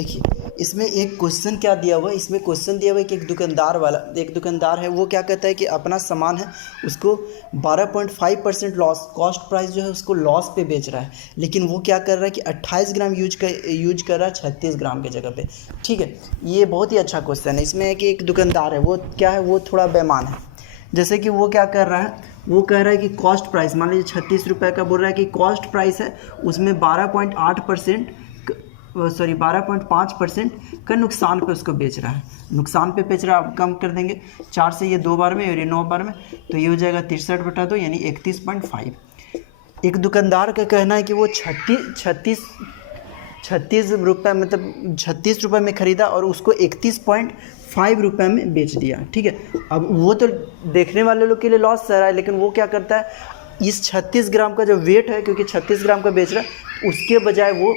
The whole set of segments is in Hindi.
देखिए इसमें एक क्वेश्चन क्या दिया हुआ है, इसमें क्वेश्चन दिया हुआ है कि एक दुकानदार है, वो क्या कहता है कि अपना सामान है उसको 12.5% लॉस, कॉस्ट प्राइस जो है उसको लॉस पे बेच रहा है, लेकिन वो क्या कर रहा है कि 28 ग्राम यूज कर रहा है 36 ग्राम की जगह पे। ठीक है, ये बहुत ही अच्छा क्वेश्चन है। इसमें है कि एक दुकानदार है, वो क्या है, वो थोड़ा बेईमान है। जैसे कि वो क्या कर रहा है, वो कह रहा है कि कॉस्ट प्राइस, मान लीजिए 36 रुपये का बोल रहा है कि कॉस्ट प्राइस है, उसमें 12.5% का नुकसान पे उसको बेच रहा है। नुकसान पे बेच रहा है, आप कम कर देंगे 4 से, ये 2 बार में और ये 9 बार में, तो ये हो जाएगा 63/2 यानी 31.5। एक दुकानदार का कहना है कि वो 36 रुपये, मतलब 36 रुपये में ख़रीदा और उसको 31.5 रुपये में बेच दिया। ठीक है, अब वो तो देखने वाले लोग के लिए लॉस सह रहा है, लेकिन वो क्या करता है, इस 36 ग्राम का जो वेट है, क्योंकि 36 ग्राम का बेच रहा है, उसके बजाय वो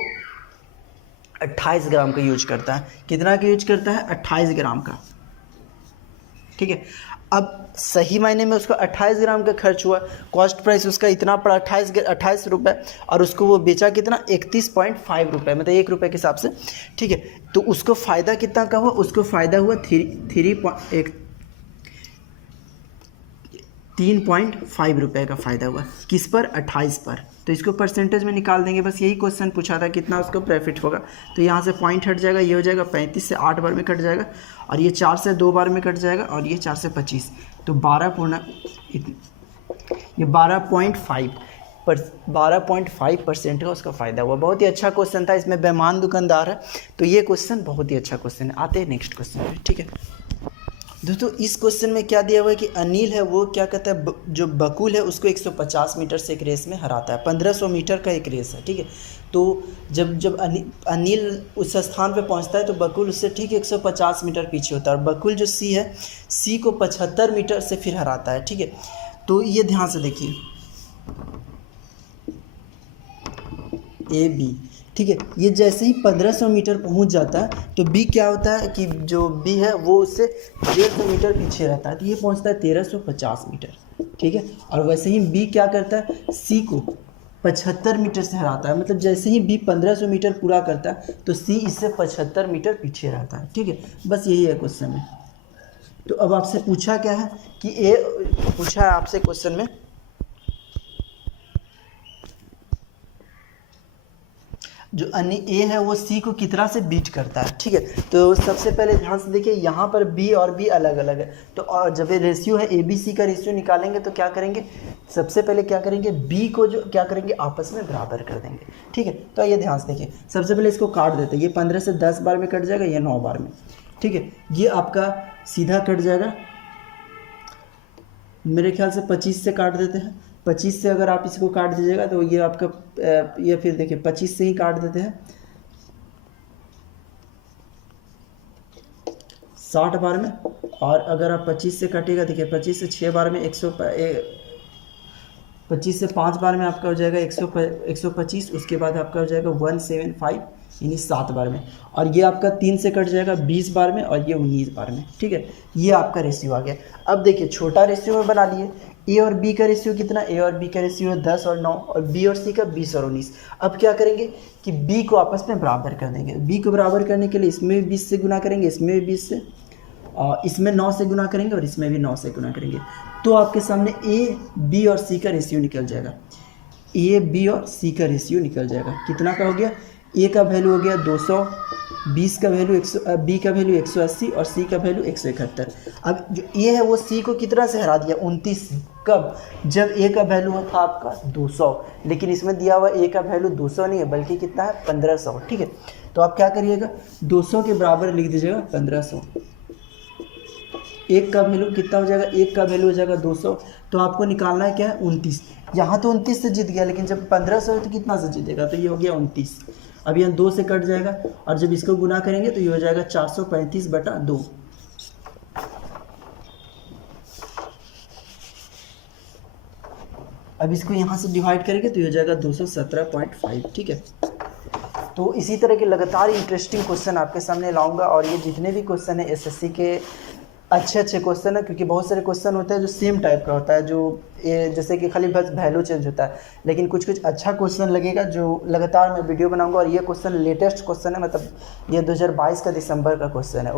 28 ग्राम का यूज करता है। कितना का यूज करता है? 28 ग्राम का। ठीक है, अब सही मायने में उसका 28 ग्राम का खर्च हुआ, कॉस्ट प्राइस उसका इतना पड़ा 28 रुपये, और उसको वो बेचा कितना? 31.5 रुपये, मतलब 1 रुपये के हिसाब से। ठीक है, तो उसको फ़ायदा कितना का हुआ? उसको फ़ायदा हुआ 3.5 रुपये का फ़ायदा हुआ। किस पर? 28 पर। तो इसको परसेंटेज में निकाल देंगे, बस यही क्वेश्चन पूछा था कितना उसको प्रॉफिट होगा। तो यहाँ से पॉइंट हट जाएगा, ये हो जाएगा 35 से 8 बार में कट जाएगा, और ये 4 से 2 बार में कट जाएगा, और ये 4 से 25, तो 12.5% का उसका फ़ायदा हुआ। बहुत ही अच्छा क्वेश्चन था, इसमें बेईमान दुकानदार है, तो ये क्वेश्चन बहुत ही अच्छा क्वेश्चन है। आते हैं नेक्स्ट क्वेश्चन पे। ठीक है दोस्तों, इस क्वेश्चन में क्या दिया हुआ है कि अनिल है, वो क्या कहता है, जो बकुल है उसको 150 मीटर से एक रेस में हराता है। 1500 मीटर का एक रेस है। ठीक है, तो जब अनिल उस स्थान पे पहुंचता है, तो बकुल उससे ठीक 150 मीटर पीछे होता है, और बकुल जो सी है, सी को 75 मीटर से फिर हराता है। ठीक है, तो ये ध्यान से देखिए, ए बी। ठीक है, ये जैसे ही 1500 मीटर पहुंच जाता है, तो बी क्या होता है कि जो बी है वो उससे 150 मीटर पीछे रहता है, तो ये पहुंचता है 1350 मीटर। ठीक है, और वैसे ही बी क्या करता है, सी को 75 मीटर से हराता है, मतलब जैसे ही बी 1500 मीटर पूरा करता है, तो सी इससे 75 मीटर पीछे रहता है। ठीक है, बस यही है क्वेश्चन में। तो अब आपसे पूछा क्या है कि ए पूछा है आपसे क्वेश्चन में, जो ए है वो सी को कितना से बीट करता है। ठीक है, तो सबसे पहले ध्यान से देखिए, यहाँ पर बी और बी अलग अलग है, तो जब ये रेशियो है, ए बी सी का रेशियो निकालेंगे, तो क्या करेंगे, सबसे पहले क्या करेंगे, बी को जो क्या करेंगे, आपस में बराबर कर देंगे। ठीक है, तो ये ध्यान से देखिए, सबसे पहले इसको काट देते हैं, ये 15 से 10 बार में कट जाएगा, ये 9 बार में। ठीक है, ये आपका सीधा कट जाएगा, मेरे ख्याल से 25 से काट देते हैं। 25 से अगर आप इसको काट दीजिएगा, तो ये आपका ये फिर देखिए 25 से ही काट देते हैं 60 बार में, और अगर आप 25 से काटिएगा, देखिए 25 से 6 बार में 25 से 5 बार में आपका हो जाएगा 125, उसके बाद आपका हो जाएगा 175, यानी 7 बार में, और ये आपका 3 से कट जाएगा 20 बार में, और ये 19 बार में। ठीक है, ये आपका रेशियो आ गया। अब देखिए छोटा रेशियो में बना लिए, ए और बी का रेशियो कितना, ए और बी का रेशियो है 10 और 9, और बी और सी का 20 और 19। अब क्या करेंगे कि बी को आपस में बराबर कर देंगे। बी को बराबर करने के लिए इसमें भी 20 से गुना करेंगे, इसमें भी 20 से, और इसमें 9 से गुना करेंगे, और इसमें भी 9 से गुना करेंगे, तो आपके सामने ए बी और सी का रेशियो निकल जाएगा। ए बी और सी का रेशियो निकल जाएगा, कितना का हो गया, ए का वैल्यू हो गया 200, बीस का वैल्यू 100, बी का वैल्यू 180, और सी का वैल्यू 171। अब जो ए है वो सी को कितना से हरा दिया, 29 से। कब? जब ए का वैल्यू था आपका 200, लेकिन इसमें दिया हुआ ए का वैल्यू 200 नहीं है, बल्कि कितना है, 1500। ठीक है, तो आप क्या करिएगा, 200 के बराबर लिख दीजिएगा 1500। एक का वैल्यू कितना हो जाएगा, एक का वैल्यू हो जाएगा 200, तो आपको निकालना है क्या है, 29। यहाँ तो 29 से जीत गया, लेकिन जब 1500 है तो कितना से जीतेगा, तो ये हो गया 29। अब यहाँ 2 से कट जाएगा, और जब इसको गुना करेंगे तो ये हो जाएगा 435/2। अब इसको यहाँ से डिवाइड करेंगे तो ये हो जाएगा 217.5। ठीक है, तो इसी तरह के लगातार इंटरेस्टिंग क्वेश्चन आपके सामने लाऊंगा, और ये जितने भी क्वेश्चन है एसएससी के अच्छे अच्छे क्वेश्चन है, क्योंकि बहुत सारे क्वेश्चन होते हैं जो सेम टाइप का होता है, जो ये जैसे कि खाली बस वैल्यू चेंज होता है, लेकिन कुछ कुछ अच्छा क्वेश्चन लगेगा जो लगातार मैं वीडियो बनाऊंगा। और ये क्वेश्चन लेटेस्ट क्वेश्चन है, मतलब ये 2022 का दिसंबर का क्वेश्चन है।